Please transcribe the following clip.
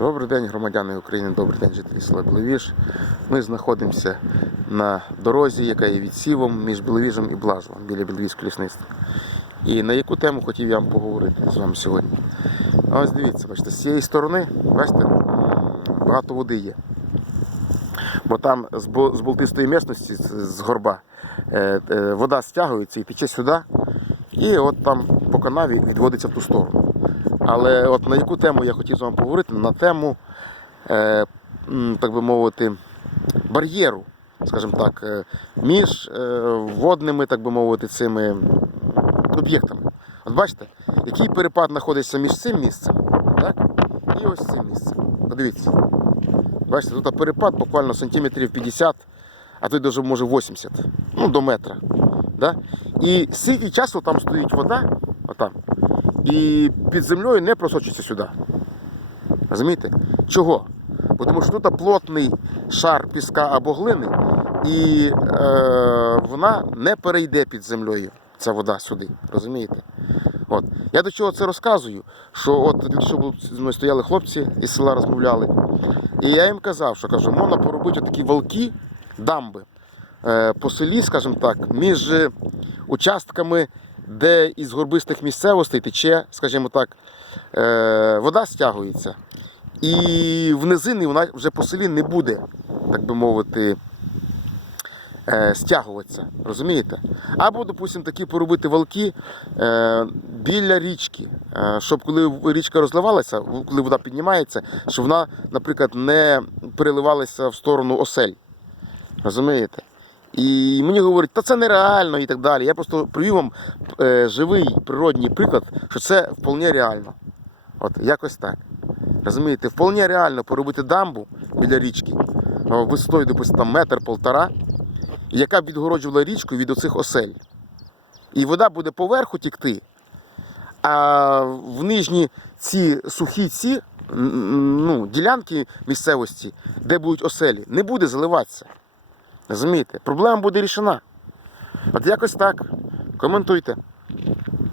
Добрий день, громадяни України, добрий день, жителі села Біловіж. Ми знаходимося на дорозі, яка є відсівом між Біловіжем і Блажевом біля Біловізького лісництва. І на яку тему хотів я вам поговорити з вами сьогодні? Ось дивіться, бачите, з цієї сторони, бачите, багато води є. Бо там з болтистої місності, з- з горба, е, е, вода стягується і тече сюди, і от там по канаві відводиться в ту сторону. Але от на яку тему я хотів з вами поговорити? На тему, е, так би мовити, бар'єру, скажімо так, е, між е, водними, так би мовити, цими об'єктами. От бачите, який перепад знаходиться між цим місцем, так? І ось цим місцем. Подивіться. Бачите, тут перепад буквально сантиметрів 50, а й даже може 80, ну до метра. Да? І скільки часу там стоїть вода, отам, і під землею не просочиться сюди. Розумієте? Чого? Бо Тому що тут плотний шар піска або глини, і е, вона не перейде під землею, ця вода сюди. Розумієте? От. Я до чого це розказую? Що от що мною стояли хлопці із села розмовляли. І я їм казав, що кажу, можна поробити такі валки, дамби е, по селі, скажімо так, між е, участками, де із горбистих місцевостей тече, скажімо так, е, вода стягується. І в низини вона вже по селі не буде, так би мовити, е, стягуватися. Розумієте? Або, допустимо, такі поробити валки е, біля річки, щоб коли річка розливалася, коли вода піднімається, щоб вона, наприклад, не переливалася в сторону осель. Розумієте? І мені говорять, та це нереально і так далі. Я просто привів вам е, живий природній приклад, що це вполне реально. От якось так. Розумієте, вполне реально поробити дамбу біля річки висотою, допустимо, метр-полтора, яка б відгороджувала річку від оцих осель. І вода буде поверху тікти, а в нижні ці сухі ці ну, ділянки місцевості, де будуть оселі, не буде заливатися. Розумієте? Проблема буде рішена. От якось так. Коментуйте.